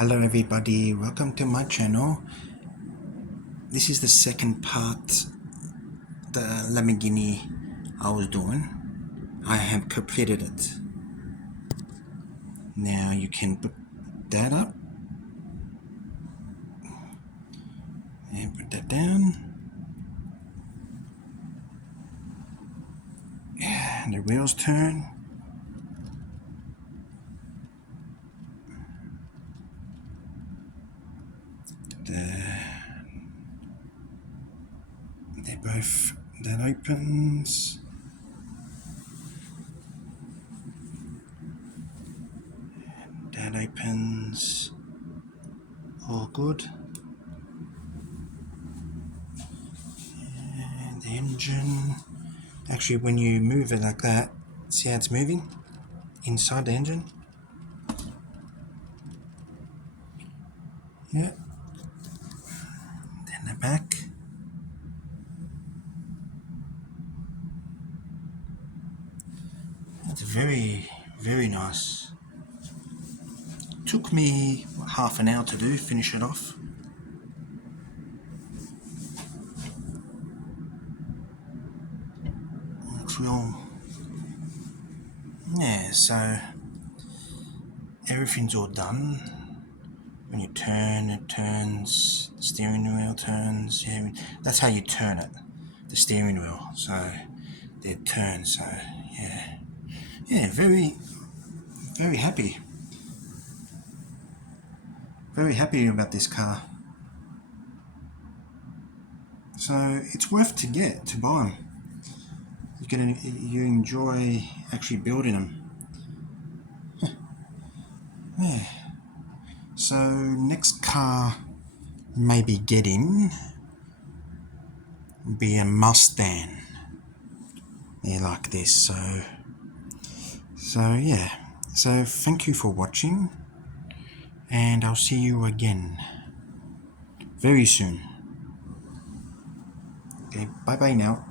Hello everybody, welcome to my channel. This is the second part, the Lamborghini I was doing. I have completed it. Now you can put that up and put that down. And the wheels turn. They're both, that opens. That opens. All good. And the engine. Actually, when you move it like that, see how it's moving inside the engine? Yeah. Then the back. It's very, very nice. Took me half an hour to do, finish it off. Looks real. Yeah, so everything's all done. When you turn, it turns, the steering wheel turns. Yeah, that's how you turn it, the steering wheel. So it turns. So yeah, very, very happy. Very happy about this car. So it's worth to buy them. You enjoy actually building them. Yeah. So next car maybe getting be a Mustang. Yeah, like this. So yeah. So thank you for watching, and I'll see you again very soon. Okay, bye bye now.